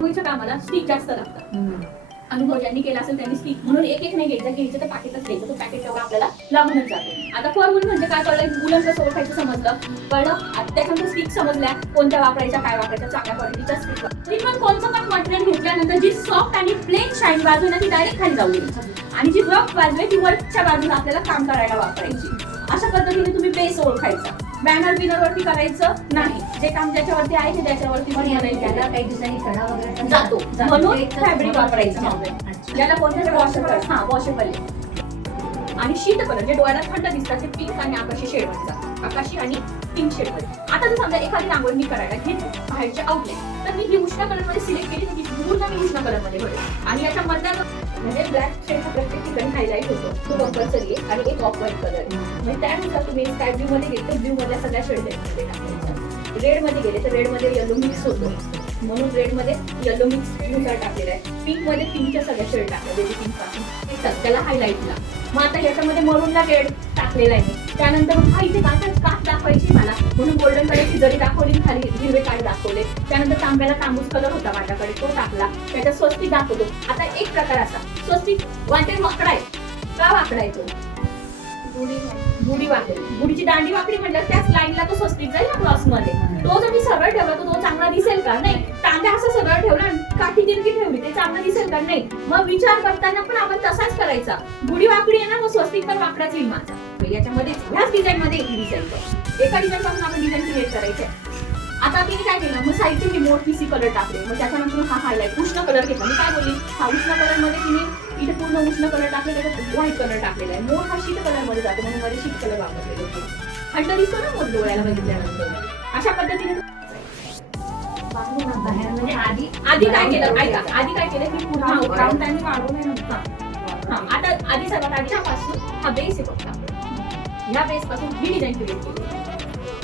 पूर्वीच्या कामाला स्टिक जास्त लागतात. अनुभव ज्यांनी केला असेल त्यांनी स्टिक म्हणून एक एक नाही घ्यायचं, घ्यायचं तर पॅकेटच घ्यायचं. तो पॅकेट तेवढा आपल्याला लागूनच जातो. आता फॉर वूल म्हणजे काय कळलं, वूलन कसं ओळखायचं समजलं. त्याच्यानंतर स्टिक समजल्या कोणत्या वापरायच्या, काय वापरायच्या, चांगल्या क्वालिटीच्या स्टिक. तरी पण कोणतं पण मटेरियल घेतल्यानंतर जी सॉफ्ट आणि प्लेन शाईन बाजू ना ती डायरेक्ट खाली जाऊ द्यायची आणि जी रफ बाजू आहे ती वरच्या बाजूला आपल्याला काम करायला वापरायची. अशा पद्धतीने तुम्ही बेस ओळखायचा. बॅनर बिनर वरती करायचं नाही. जे काम ज्याच्यावरती आहे ते त्याच्यावरती त्याला काही दिवसांनी कडा वगैरे जातो म्हणून फॅब्रिक वापरायचं. ज्याला कोणत्या वॉशेबल, वॉशेबल आणि शीत कलर जे डोळ्याला थंड दिसतात ते पिंक आणि आकाशी शेड मध्ये जातात. आकाशी आणि पिंक शेड मध्ये. आता जर समजा एखादी रांगोळी मी करायला घेतली बाहेरच्या आउटलेट तर मी ही उष्ण कलर मध्ये सिलेक्ट केली तर ती पूर्ण मी उष्ण कलर मध्ये भरेल आणि याच्या मधला म्हणजे ब्लॅक शेड हा प्रत्येक ठिकाणी हायलाइट होतो. तो कंपल्सरी आहे आणि एक ऑफ व्हाईट कलर आहे. म्हणजे त्यानुसार तुम्ही स्काय ब्ल्यू मध्ये गेले तर ब्ल्यू मधल्या सगळ्या शेड मध्ये टाकायच्या. रेड मध्ये गेले तर रेड मध्ये येलो मिक्स होतो म्हणून रेड मध्ये येलो मिक्स नुसार टाकलेला आहे. पिंक मध्ये पिंकच्या सगळ्या शेड टाकल्या बेबी पिंक पासून त्याला हायलाइटला. मग आता याच्यामध्ये मरूनला रेड टाकलेला आहे. त्यानंतर हा इथे काच दाखवायची मला म्हणून गोल्डन कलरची जरी दाखवली, खाली हिरवे काळे दाखवले. त्यानंतर तांब्याला तांबूस कलर होता माझ्याकडे तो टाकला. त्याच्यात स्वस्तिक दाखवतो. आता एक प्रकार असा स्वस्तिक वाटेल वाकडा आहे का, वाकडा आहे तो गुढी वाकडी, गुढीची दांडी वाकडी म्हटलं त्याच लाईनला तो स्वस्तिक जाईल ना क्रॉस मध्ये. तो जर मी सरळ ठेवला तर तो चांगला दिसेल का, नाही. तांब्या असं सरळ ठेवला काठी तिरकी ठेवली ते चांगलं दिसेल का, नाही. मग विचार करताना पण आपण तसाच करायचा. गुढी वाकडी आहे ना मग स्वस्तिक पण वाकडाच येईल माझा. याच्यामध्ये ह्याच डिझाईन मध्ये एक डिझाईन एका डिझाईन पासून आपण डिझाईन क्रिएट करायचे. आता तिने काय केलं, मग साईडचे मी मोर पीसी कलर टाकले. मग त्याच्यानंतर हा हायलाइट उष्ण कलर घेतला. मी काय बोलली, हा उष्ण कलर मध्ये तिने इथे पूर्ण उष्ण कलर टाकले, त्याच्यात व्हाईट कलर टाकलेला आहे. मोर हा शीत कलर मध्ये जातो म्हणून मध्ये शीत कलर वापरलेले. थंड दिसतो ना मोर डोळ्याला बघितल्यानंतर. अशा पद्धतीने म्हणजे आधी काय केलं ऐका, आधी काय केलं मी पूर्ण ग्राउंड टाइम वाढवून नव्हता. आता आधी सर्वात आधीच्यापासून हा बेस आहे फक्त. ह्या बेस पासून ही डिझाईन क्रिएट केली.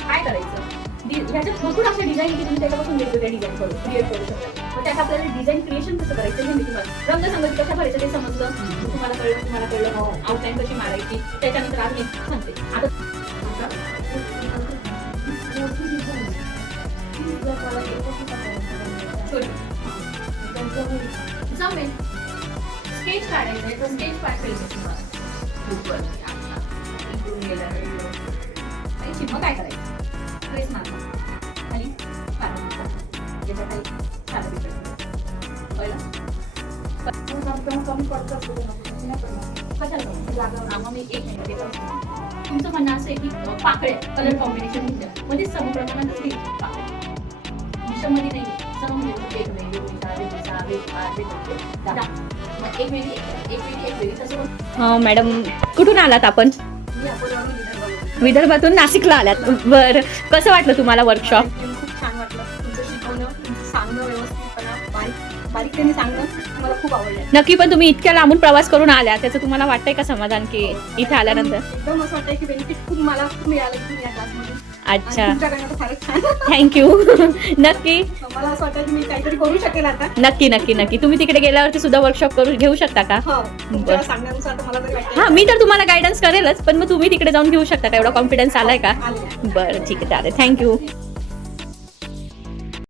काय करायचं, ह्याच्यात भरपूर अशा डिझाईन की तुम्ही त्याच्यापासून वेगवेगळ्या डिझाईन क्रिएट करू शकता. मग त्यात आपल्याला डिझाईन क्रिएशन कसं करायचं हे मी तुम्हाला रंगसंगती कशा भरायचं ते समजलं. तुम्हाला कळलं आउटलाईन कशी मारायची. त्याच्यानंतर आम्ही सांगते आता जमेल स्केच काढायचं तर स्केच पाठवायचं तुम्हाला. मग काय करायचं, ट्रेस मारला खाली याच्या खाली साधं पिकट कशाला मी एक मिनिट देतो. तुमचं म्हणणं असं आहे की पाकळ्या कलर कॉम्बिनेशन घेतलं म्हणजे समप्रमाणात पाकळ्या मिश्रमध्ये नाही सम मॅडम कुठून आलात आपण? विदर्भातून नाशिकला आल्यात. बरं, कसं वाटलं तुम्हाला वर्कशॉप? खूप छान वाटलं. तुमचं शिकवणं, तुमचं सांगणं, व्यवस्थितपणा, बारीकतेने सांगणं मला खूप आवडलं. नक्की. पण तुम्ही इतक्या लांबून प्रवास करून आल्या त्याचं तुम्हाला वाटतंय का समाधान की इथे आल्यानंतर? एकदम असं वाटतंय की बेनिफिट खूप मला मिळालं की या क्लासमध्ये. अच्छा, फारच छान. थँक्यू. नक्की मला असं वाटतं की मी काहीतरी करू शकेल आता. नक्की तुम्ही तिकडे गेल्यावरती सुद्धा वर्कशॉप करून घेऊ शकता का? तुमच्या सांगण्यानुसार मला तरी वाटतं. हा, मी तर तुम्हाला गायडन्स करेलच पण मग तुम्ही तिकडे जाऊन घेऊ शकता का? एवढा कॉन्फिडन्स आलाय का? बरं ठीक आहे, चालेल. थँक्यू.